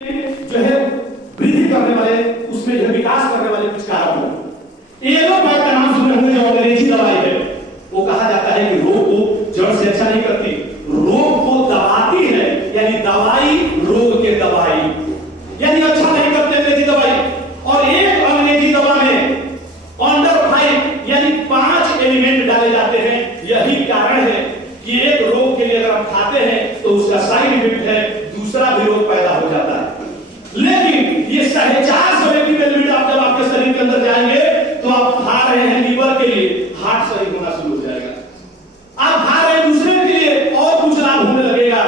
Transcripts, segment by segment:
जो है वृद्धि करने वाले, उसमें जो विकास करने वाले कुछ कारक हो। एलोपैथ का नाम सुने होंगे, जो अंग्रेजी दवाई है। वो कहा जाता है कि रोग को जड़ से अच्छा नहीं करती, रोग को दबाती है, यानी दवाई रोग के दवाई, यानी अच्छा नहीं करते अंग्रेजी दवाई। और एक अंग्रेजी दवा में अंडर 5 यानी 5 एलिमेंट डाले जाते हैं। यही कारण है कि एक रोग के लिए अगर हम खाते हैं तो उसका साइड इफेक्ट है, दूसरा भी रोग पैदा हो जाता है। लेकिन ये 450 एलिमेंट आप जब आपके शरीर के अंदर जाएंगे तो आप खा रहे हैं लीवर के लिए, हार्ट सही होना शुरू हो जाएगा। आप खा रहे हैं दूसरे के लिए और कुछ लाभ होने लगेगा।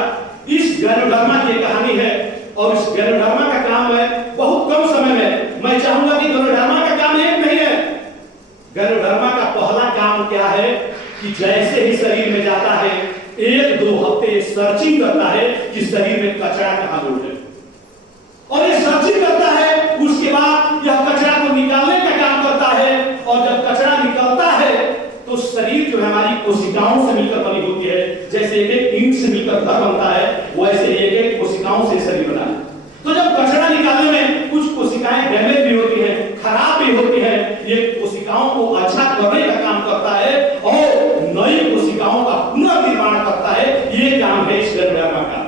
इस गैनोडर्मा की कहानी है और इस गैनोडर्मा का काम है बहुत कम समय में। मैं चाहूंगा कि गैनोडर्मा का काम एक नहीं है। गैनोडर्मा का पहला काम क्या है कि जैसे ही शरीर में जाता है 1-2 हफ्ते सर्चिंग करता है कि शरीर में कचरा कहां लोड है, और ये सर्चिंग करता है। उसके बाद यह कचरा को निकालने का काम करता है, और जब कचरा निकलता है तो शरीर जो है हमारी कोशिकाओं से मिलकर बनी होती है। जैसे एक ईंट से मिलकर घर बनता है, वैसे एक कोशिकाओं से शरीर बना है। तो जब कचरा निकालने में कुछ कोशिकाएं डैमेज भी होती हैं, खराब भी होती हैं, ये कोशिकाओं को अच्छा करने का काम करता है और नई कोशिकाओं का पुनर्निर्माण करता है। ये काम है इस गैनोडर्मा का।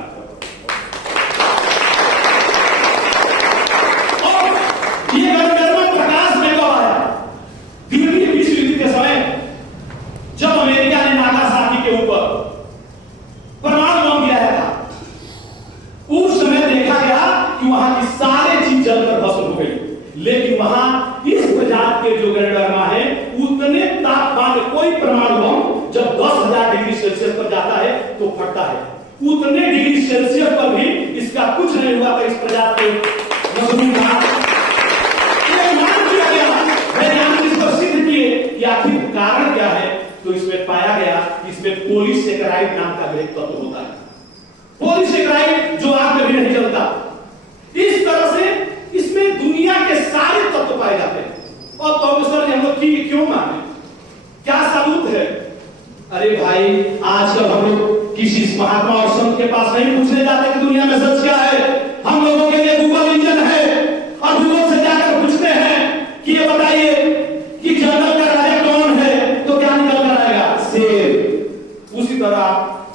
ये गैनोडर्मा प्रकाश में कब आया? द्वितीय विश्व युद्ध के समय जब अमेरिका ने नागासाकी के ऊपर परमाणु बम गिराया था, उस समय देखा गया कि वहां की सारी चीज जलकर भस्म हो गई। लेकिन वहां इस प्रजाति के जो गैनोडर्मा है, उतने तापमान में कोई परमाणु बम जब 10,000 डिग्री सेल्सियस पर जाता है तो फटता है। उतने डिग्री सेल्सियस पर भी इसका कुछ नहीं हुआ था। इस प्रजाति के मजबूत सिद्ध किए कि आखिर कारण क्या है। तो इसमें पाया गया कि इसमें पॉलीसेकेराइड नाम का एक तत्व होता है। पॉलीसेकेराइड जो आग में भी नहीं जलता। इस तरह से इसमें दुनिया के सारे तत्व पाए जाते हैं। और प्रोफेसर ने हम लोग की क्यों माने, क्या सबूत है? अरे भाई, आजकल हम लोग किसी महात्मा और संत के पास नहीं पूछने जाते कि दुनिया में सच क्या है। हम लोगों के लिए गूगल इंजन है, और गूगल से जाकर पूछते हैं कि ये बताइए कि जंगल का राजा कौन है, तो क्या निकल कर आएगा? शेर। उसी तरह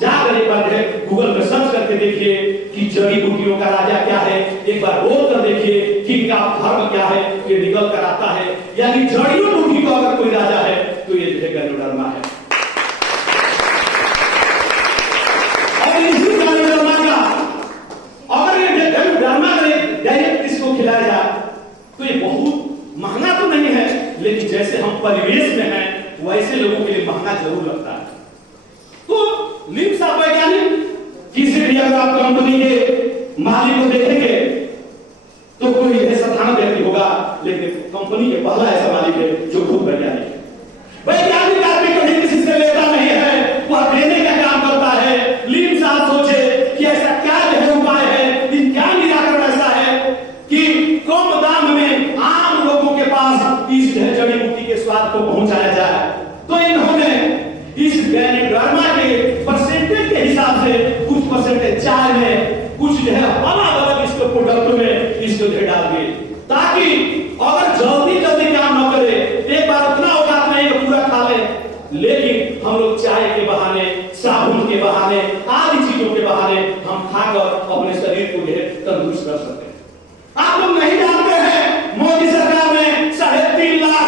जाकर एक बार गूगल पर सर्च करके देखिए कि जड़ी बूटियों का राजा क्या है। एक बार बोल कर देखिए कि इनका धर्म क्या है, ये निकल कर आता है। यानी जड़ियों बूटी का अगर कोई राजा है तो ये गैनोडर्मा है। और इसी गैनोडर्मा का अगर ये गैनोडर्मा डायरेक्ट इसको खिलाया जाए तो ये बहुत महंगा तो नहीं है, लेकिन जैसे हम परिवेश में हैं वैसे लोगों के लिए महंगा जरूर लगता है। तो लिम्स आप वैज्ञानिक किसी भी अगर आप कंपनी के मालिक को देखेंगे तो कोई ऐसा थाना व्यक्ति होगा, लेकिन कंपनी के पहला ऐसा मालिक है जो खुद वैज्ञानिक है। वैज्ञानिक आदमी कभी किसी से लेता नहीं है, वह देने का काम करता है। लिम्स आप सोचे कि ऐसा क्या उपाय है, कि क्या निराकरण ऐसा है कि कम दाम में आम लोगों के पास इस जड़ी बूटी के स्वाद को पहुंचाया जाए। तो इन्होंने इस गैनोडर्मा के परसेंटेज के हिसाब से कुछ परसेंटेज चाय में, कुछ जो है अलग-अलग इसको प्रोडक्ट में इसको डाल दिए, ताकि अगर जल्दी काम न करे, एक बार उतना औकात नहीं कि पूरा खा ले, लेकिन हम लोग चाय के बहाने, साबुन के बहाने, आदि चीजों के बहाने हम खाकर अपने शरीर को तंदुरुस्त कर सकते हैं। आप लोग नहीं जानते हैं, मोदी सरकार ने 3.5 लाख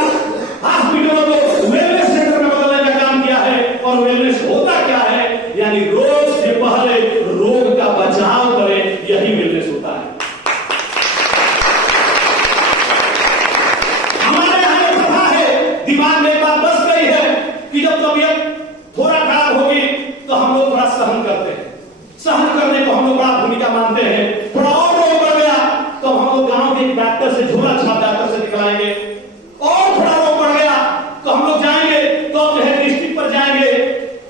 हॉस्पिटलों को वेलनेस सेंटर में बदलने का काम किया है। और वेलनेस होता क्या है? यानी रोग से पहले रोग का बचाव करें, यही वेलनेस होता है। हमारे यहां प्रथा है, दिमाग में एक बात बस गई है कि जब तबीयत थोड़ा खराब होगी तो हम लोग थोड़ा सहन करते हैं। सहन करने को हम लोग बड़ा भूमिका मानते हैं। थोड़ा और रोग बढ़ गया तो हम लोग गांव के डॉक्टर से, झोला छाप डॉक्टर से दिखलाएंगे। और थोड़ा रोग बढ़ गया तो हम लोग जाएंगे तो जो है डिस्ट्रिक्ट पर जाएंगे।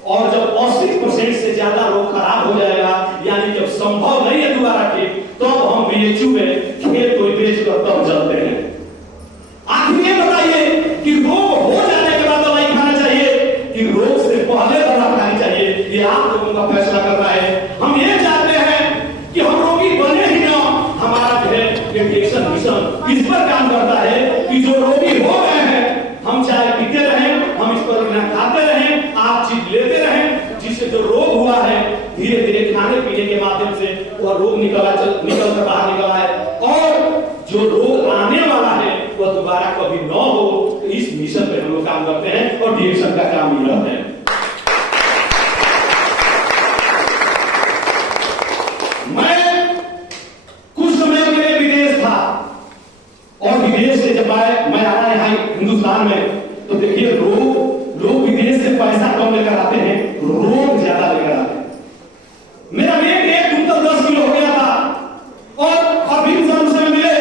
और जब 80% से ज्यादा रोग खराब हो जाएगा, यानी जब संभव नहीं है दोबारा ठीक, तो हम बीएचयू में खेत को बेच कर तब चलते हैं। आखिर ये बताइए कि रोग हो जाने के बाद दवाई खाना चाहिए कि रोग से पहले दवा खानी चाहिए? ये आप लोगों का फैसला करना है। हम ये चाहते हैं कि हम रोगी बने ही ना, हमारा ये डिएक्शन मिशन इस पर काम करता है कि जो रोगी हो गए हैं, हम चाय पीते रहें, हम स्पिरुलिना खाते रहें, आप चीज लेते रहें, जिससे जो रोग हुआ है धीरे धीरे खाने पीने के माध्यम से वह रोग निकल कर बाहर निकल आए, और जो रोग आने वाला है वह दोबारा कभी न हो। इस मिशन पे हम लोग काम करते हैं और डिएक्शन का काम ही रहता है। मैं कुछ समय के लिए विदेश था, और विदेश से जब मैं आया यहाँ हिंदुस्तान में, तो देखिए लोग विदेश से पैसा कम लेकर आते हैं, रोग ज्यादा लेकर आते हैं। मेरा वेट 1 कुंटल 10 किलो हो गया था, और अभी सर से मिले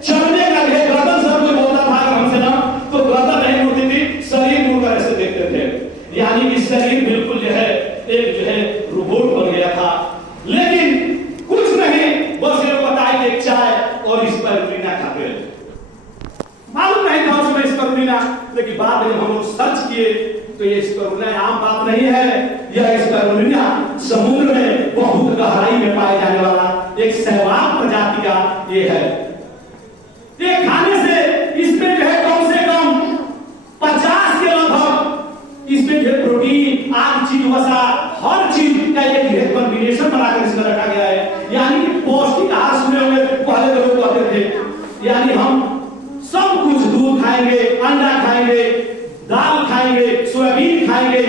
चलने का गर्दन सर कोई बोलता था हमसे ना, तो गर्दन नहीं मुड़ती थी, शरीर मुड़कर ऐसे देखते थे, यानी कि शरीर बिल्कुल जो है एक रोबोट बन गया था। लेकिन कुछ नहीं, बस ये लोग बताए कि एक चाय और स्पिरुलिना खाते हैं। मालूम नहीं था उसमें स्पिरुलिना, लेकिन बाद में हम लोग सर्च किए तो ये स्पिरुलिना आम बात नहीं है, यह स्पिरुलिना समुद्र में बहुत गहराई में पाए जाने वाला एक शैवाल प्रजाति का ये है। ये खाने से इसमें जो है कम से कम 50 के लगभग इसमें जो प्रोटीन आदि चीज वसा हर चीज का एक कॉम्बिनेशन बनाकर इसमें रखा गया है। यानी कि पौष्टिक आहार सुने होंगे, पहले तो लोग कहते थे, यानी हम सब कुछ दूध खाएंगे, अंडा खाएंगे, दाल खाएंगे, सोयाबीन खाएंगे,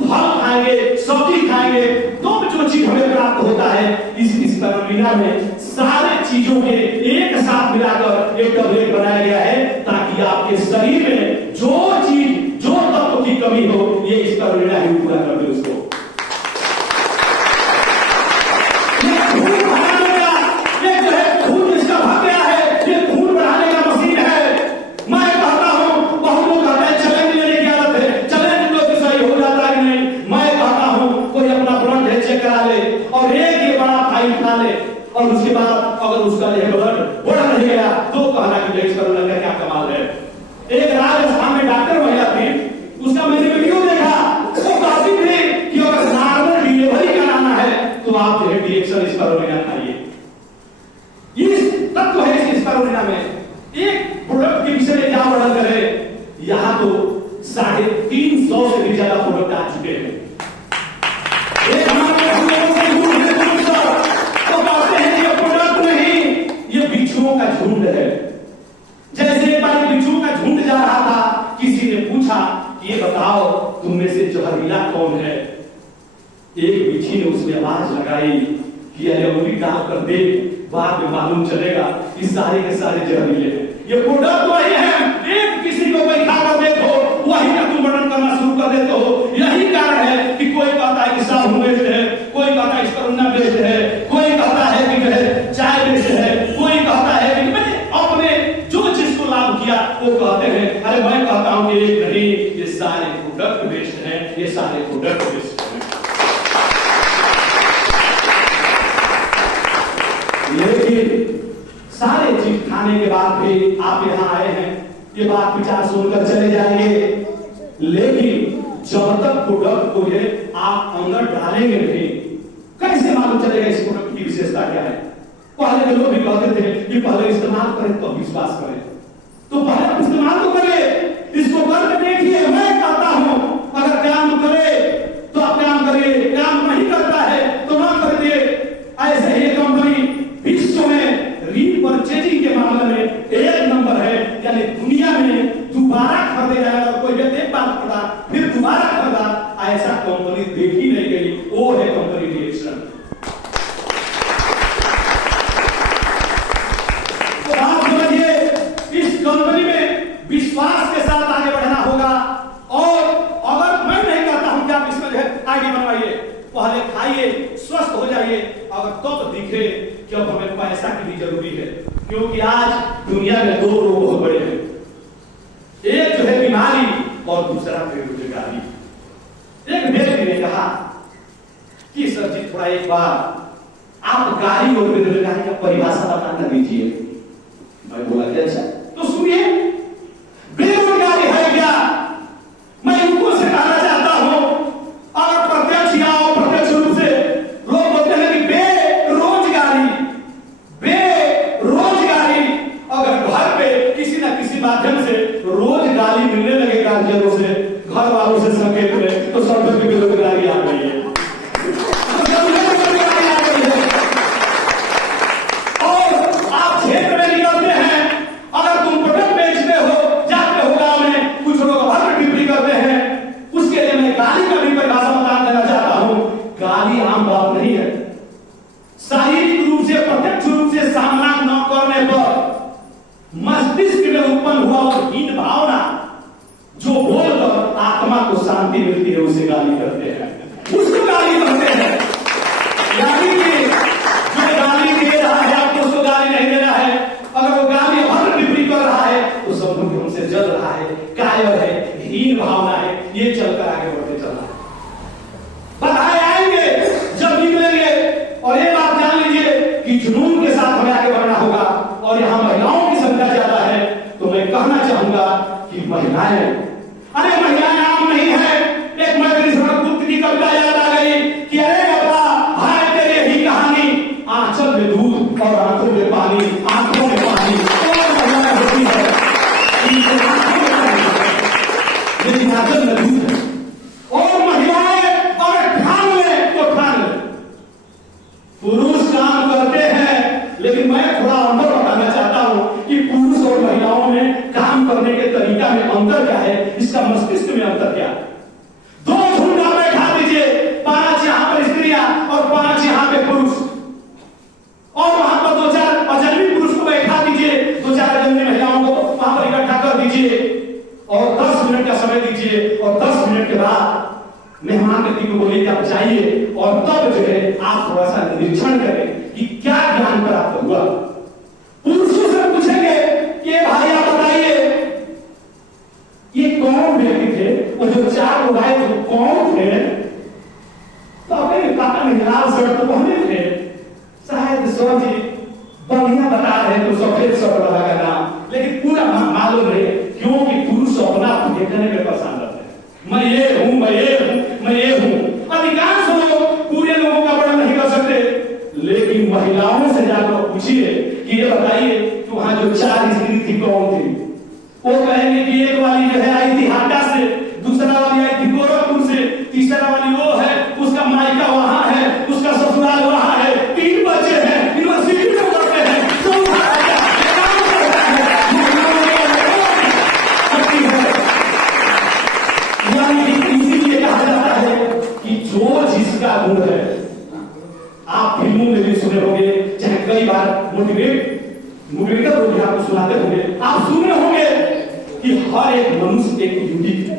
फल खाएंगे, सब्जी खाएंगे, तो जो चीज हमें प्राप्त होता है इस स्पिरुलिना में सारे चीजों के एक साथ मिलाकर एक टैबलेट बनाया गया है, ताकि आपके शरीर में जो चीज जो तत्व की कमी हो ये स्पिरुलिना ही पूरा कर दे उसको। और उसके बाद अगर उसका ब्लड बढ़ नहीं गया तो कहना कि स्पिरुलिना का क्या कमाल है। एक राजस्थान में डॉक्टर महिला थी, उसका मैंने वीडियो देखा, वो कहती थी कि अगर नॉर्मल डिलीवरी कराना है तो आप जो है डिएक्शन स्पिरुलिना खाइए। इस तत्व है इस स्पिरुलिना में। एक प्रोडक्ट के विषय में क्या वर्णन करें, यहाँ तो 350 से भी ज्यादा प्रोडक्ट आ चुके हैं। एक हमारे बिच्छुओं का झुंड है। जैसे एक बार बिच्छुओं का झुंड जा रहा था, किसी ने पूछा कि ये बताओ तुम में से जहरीला कौन है। एक बिच्छी ने उसमें आवाज लगाई कि अरे उंगली डाल कर देख, बाद में मालूम चलेगा कि सारे के सारे जहरीले हैं। ये प्रोडक्ट वही है, एक किसी को कोई खाकर देखो वही का तुम वर्णन करना शुरू कर देते हो। यही कारण है कि कोई कहता है कि साबुन बेचते हैं, कोई कहता है स्पिरुलिना बेचते हैं, कोई कहता है कि जो है चाय बेचते हैं, कोई कहता है कि मैंने अपने जो चीज को लाभ किया वो कहते हैं। अरे मैं कहता हूं कि एक नहीं, ये सारे प्रोडक्ट बेचते हैं, ये सारे प्रोडक्ट बेचते हैं। लेकिन सारे चीज खाने के बाद भी आप यहाँ आए हैं, ये बात विचार सुनकर चले जाएंगे, लेकिन जब तक प्रोडक्ट को ये आप अंदर डालेंगे नहीं, कैसे मालूम चलेगा इस प्रोडक्ट की विशेषता क्या है। पहले के लोग भी कहते थे कि पहले इस्तेमाल करें तो विश्वास करें, तो पहले इस्तेमाल तो करें, इसको करके देखिए। मैं कहता हूं अगर काम करे तो आप काम करिए, काम नहीं करता है तो ना करिए। ऐसे ही कंपनी विश्व में रीपरचेजिंग के मामले में 1 नंबर है, यानी दुनिया में दोबारा खरीदे जाएगा। कोई व्यक्ति एक बार खरीदा फिर दोबारा खरीदा, ऐसा कंपनी देखी नहीं गई, वो है कंपनी डिएक्शन। तो आप समझिए, इस कंपनी में विश्वास के साथ आगे बढ़ना होगा। और अगर मैं नहीं कहता हूं कि आप इसमें जो है आगे बढ़ाइए, पहले खाइए, स्वस्थ हो जाइए, अगर तब दिखे कि अब हमें पैसा की भी जरूरी है। क्योंकि आज दुनिया में 2 रोग बहुत बड़े हैं, एक जो है बीमारी और दूसरा बेरोजगारी। एक व्यक्ति ने कहा कि सर जी थोड़ा एक बार आप गाड़ी और बेरोजगारी का परिभाषा बताना दीजिए। मैं बोला कि अच्छा तो सुनिए, बेरोजगारी है क्या, मैं उनको सिखाना चाहता हूं। अगर प्रत्यक्ष या अप्रत्यक्ष रूप से लोग बोलते हैं कि बेरोजगारी महिलाएं, अरे महिलाएं आम नहीं है। एक मैत्री गुप्त की कविता याद आ गई कि अरे बाबा हाय तेरी ही कहानी, आंचल में दूध और आंखों में पानी, आंखों में पानी और महिलाएं होती है, लेकिन आंचल में दूध है। और महिलाएं अगर ठान ले तो ठान ले। पुरुष काम करते हैं, लेकिन मैं थोड़ा अंतर बताना चाहता हूं कि पुरुष और महिलाओं में काम करने के तरीका में अंतर क्या है, इसका मस्तिष्क में अंतर क्या है। दो झुंडा बैठा दीजिए, 5 यहां पर स्त्रियां और 5 यहां पे पुरुष, और वहां पर 2-4 अजनबी पुरुष को बैठा दीजिए, 2-4 अजनबी महिलाओं को वहां पर इकट्ठा कर दीजिए और 10 मिनट का समय दीजिए, और 10 मिनट के बाद मेहमान व्यक्ति को बोले कि आप जाइए, और तब जो है आप थोड़ा सा निरीक्षण करें कि क्या ज्ञान प्राप्त हुआ। पुरुषों से पूछेंगे कि भाई आप बताइए ये कौन व्यक्ति थे, वो जो 4 लोग आए थे कौन थे। तो अपने पता नहीं, लाल शर्ट तो पहने थे, शायद सर जी बढ़िया बता रहे तो सफेद शर्ट वाला का नाम, लेकिन पूरा मालूम नहीं, क्योंकि पुरुष अपना देखने में पसंद आते हैं। मैं ये हूं, मैं ये हूं, मैं ये हूं। अधिकांश लोग पूरे लोगों का वर्णन नहीं कर सकते, लेकिन महिलाओं से जाकर पूछिए कि ये बताइए कि वहां जो 4 स्त्री थी कौन थी। वो कहेंगे कि एक वाली जो है आई थी हाटा से, दूसरा वाली आई थी गोरखपुर से, तीसरा वाली वो है उसका मायका वहां है, उसका ससुराल वहां है, 3 बच्चे हैं, यूनिवर्सिटी में पढ़ते हैं, इसीलिए कहा जाता है कि जो जिसका गुण है, आप फिल्मों में भी सुने होंगे, चाहे कई बार मोटिवेटर लोग आपको सुनाते होंगे, आप सुने होंगे कि हर एक मनुष्य एक यूनिक है।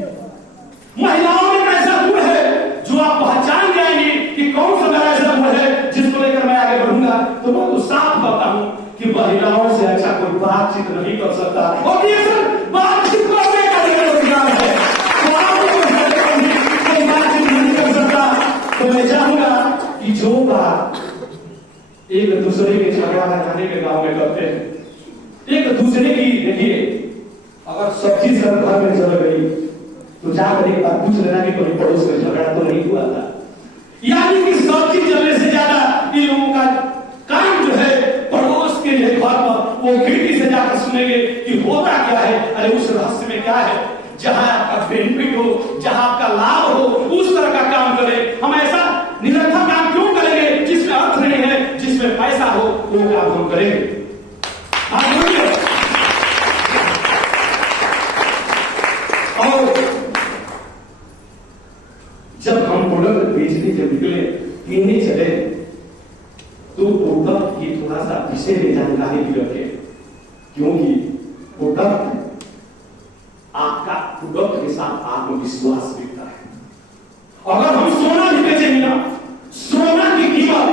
महिलाओं में ऐसा गुण है जो आप पहचान जाएंगे कि कौन सा मेरा ऐसा गुण है जिसको लेकर मैं आगे बढ़ूंगा। तो मैं तो साफ कहता हूं कि महिलाओं से अच्छा कोई बातचीत नहीं कर सकता, और ये सब बातचीत करने का रोजगार है। तो आपको कोई बातचीत नहीं कर सकता। तो मैं चाहूंगा कि जो बात एक दूसरे के झगड़ा लगाने के गांव में करते हैं, एक दूसरे की, देखिए अगर सब्जी सब घर में जल गई तो जाकर एक बार पूछ लेना कि कोई पड़ोस में झगड़ा तो नहीं हुआ था। यानी कि सब्जी जलने से ज्यादा इन लोगों का काम जो है पड़ोस के लिए घर पर वो खिड़की से जाकर सुनेंगे कि होता क्या है, अरे उस रहस्य में क्या है। जहां आपका बेनिफिट हो, जहां आपका लाभ हो, उस तरह का काम करें। हम ऐसा निरर्थक काम क्यों करेंगे जिसमें अर्थ नहीं है, जिसमें पैसा हो वो काम हम करेंगे। और जब हम प्रोडक्ट बेचने जब निकले, किनने चले, तो प्रोडक्ट की थोड़ा सा विषय में जानकारी भी रखें, क्योंकि प्रोडक्ट आपका प्रोडक्ट के साथ आत्मविश्वास बिकता है। अगर हम सोना भी बेचेंगे ना, सोना की कीमत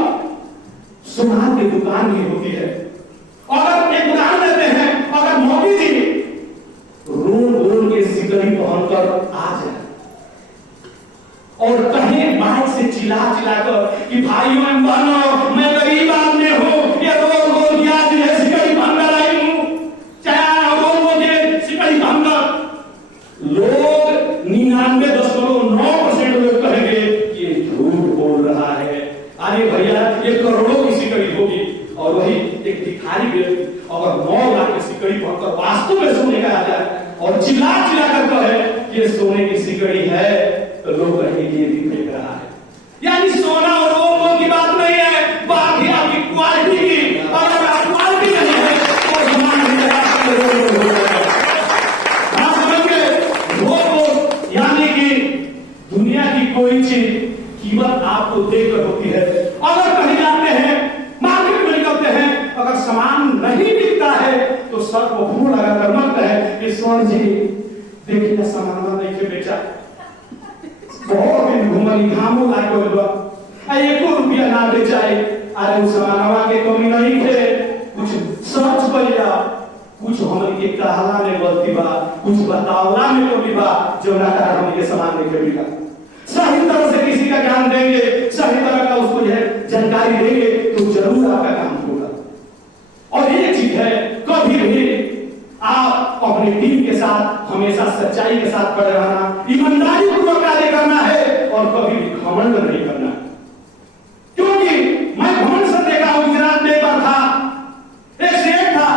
सोना की दुकान की होती है। अगर एक उदाहरण देते हैं, अगर मोदी जी रोल के सिकड़ी पहनकर आ जाए और कहें माइक से चिल्लाकर कि भाइयों एवं बहनों मैं गरीब आदमी हूं, ये रोल किया है, सिकड़ी पहनकर आई हूं, चाहे रोल के सिकड़ी पहनकर, लोग 99.9% लोग कहेंगे कि ये झूठ बोल रहा है। अरे भैया ये करोड़ों की सिकड़ी होगी, और वही एक भिखारी व्यक्ति अगर 9 लाख की सिकड़ी पहनकर वास्तव में सोने का आ जाए और चिल्ला कर कहे कि ये सोने की सिकड़ी है, तो लोग कहेंगे कि ये भी फेंक रहा है। यानी सोना और रोल की बात नहीं है, बात है आपकी क्वालिटी की। और अगर आप क्वालिटी नहीं है तो समान यानी कि दुनिया की कोई चीज कीमत आपको देकर होती है। अगर कहीं जाते हैं, मार्केट में निकलते हैं, अगर सामान नहीं बिकता है तो सर को भूल लगाकर मत कहे कि स्वर्ण जी देखिए सामान नहीं बेचा, बहुत दिन घूमली घामो लागो ₹1 ना बेचाए। अरे उस सामानवा के कमी नहीं थे, कुछ सर्च करिया, कुछ हमन के कहला में गलती बा, कुछ बतावला में कमी बा, जो ना कारण हमन के सामान नहीं बिका। सही तरह से किसी का ज्ञान देंगे, सही तरह का उसको जो है जानकारी देंगे, तो जरूर आपका काम होगा। और एक चीज है, कभी भी आप अपनी टीम के साथ हमेशा सच्चाई के साथ खड़े रहना, ईमानदारी पूर्वक कार्य करना है और कभी भी घमंड नहीं करना। क्योंकि मैं घमंड से देखा हूं, गुजरात में एक बार था, एक सेठ था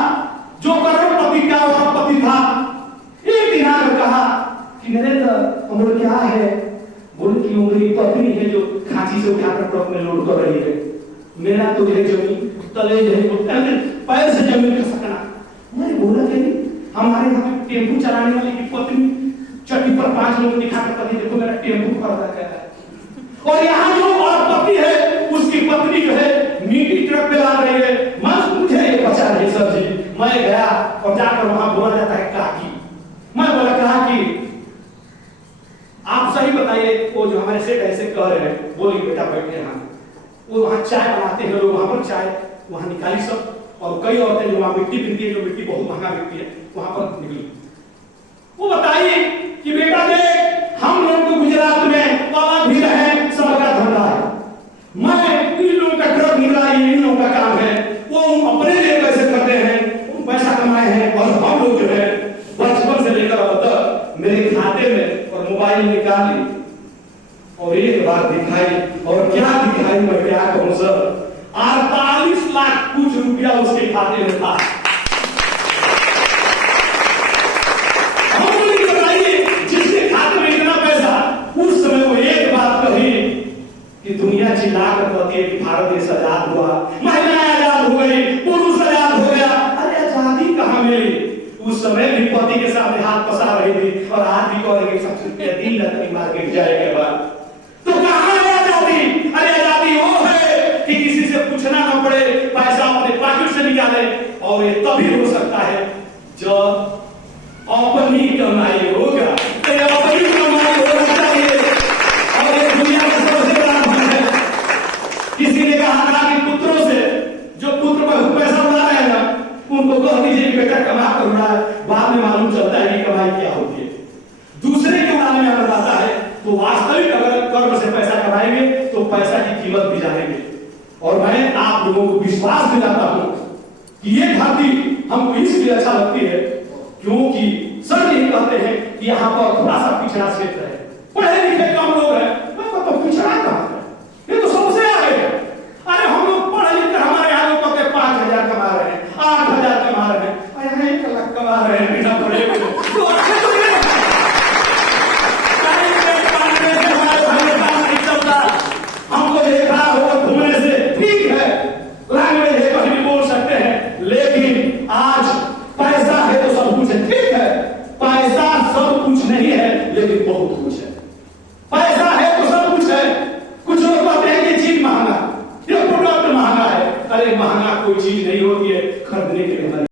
जो करोड़पति का अरबपति था। एक दिन आकर कहा कि नरेंद्र उम्र क्या है? बोले कि उम्र की पत्नी है जो खांची से उठाकर ट्रक में लोड कर रही है। मेरा तो है जमीन तले है, पैर से जमीन का सकना। मैंने बोला कि हमारे यहाँ पे टेम्पू चलाने वाले की पत्नी चट्टी पर 5 लोग दिखाकर कहती देखो मेरा टेम्पू खड़ा कहता है। और यहाँ जो अरबपति है उसकी पत्नी जो है मीठी ट्रक पे ला रही है। मुझे ये बचा रही सब्जी। मैं गया और जाकर वहां बोला जाता है काकी। मैं बोला कहा कि आप सही बताइए, वो जो हमारे सेठ ऐसे कह रहे हैं, बोली बेटा बैठे यहाँ, वो वहां चाय बनाते हैं लोग, वहां पर चाय वहां निकाली सब, और कई औरतें जो वहां मिट्टी पीती है, जो मिट्टी बहुत महंगा बिकती है, वहां पर निकली। वो बताइए कि बेटा देख हम लोग तो गुजरात में पाला भी रहे, सबका धंधा है, मैं इन लोगों का ट्रक निकला, ये इन लोगों का काम है, वो अपने लिए पैसे करते हैं, पैसा कमाए हैं, और हम लोग जो है बचपन से लेकर अब तक मेरे खाते में और मोबाइल निकाल ली और एक बार दिखाई, और क्या दिखाई मैं क्या कहूं सर, 48 लाख कुछ रुपया उसके खाते में था। जिसके खाते में इतना पैसा, उस समय वो एक बात कही कि दुनिया चिल्ला कर कहती है कि भारत देश आजाद हुआ, महिलाएं आजाद हो गई, पुरुष आजाद हो गया। अरे आजादी कहां मिली? उस समय भी पति के सामने हाथ पसार रही थी और आज भी कह रही सबसे दिन लकड़ी मार के जाए के बाद। तो कहां है आजादी? अरे आजादी वो है कि किसी से पूछना ना पड़े, पैसा अपने पॉकेट से निकाले, और ये तभी हो सकता है जब अपनी कमाई होगा। तो अपनी कमाई होना चाहिए, और ये दुनिया का सबसे बड़ा धन है। किसी ने कहा था कि पुत्रों से, जो पुत्र बहुत पैसा उड़ा रहे हैं ना, उनको कह दीजिए बेटा कमा कर उड़ा है, बाद में मालूम चलता है कि कमाई क्या होती है। दूसरे के उड़ाने में अगर आता है तो वास्तविक अगर कर्म से पैसा कमाएंगे तो पैसा की कीमत भी जानेंगे। और मैं आप लोगों को विश्वास दिलाता हूं कि ये धरती हमको इसलिए अच्छा लगती है क्योंकि सब यही कहते हैं कि यहाँ पर थोड़ा सा पिछड़ा क्षेत्र है, पढ़े लिखे कम लोग हैं। मैं तो पिछड़ा कहां है, ये तो सबसे आगे है। अरे हम लोग पढ़े लिखे, हमारे यहाँ लोग कहते 5,000 कमा रहे हैं, 8,000 कमा रहे हैं, और यहाँ 1 लाख कमा रहे हैं बिना पढ़े हुए। हमको देखा हो घूमने से ठीक है, लैंग्वेज है कहीं भी बोल सकते हैं, लेकिन आज पैसा है तो सब कुछ है। ठीक है, पैसा सब कुछ नहीं है लेकिन बहुत कुछ है। पैसा है तो सब कुछ है। कुछ लोग कहते हैं कि चीज महंगा, ये प्रोडक्ट महंगा है। अरे महंगा कोई चीज नहीं होती है, खरीदने के लिए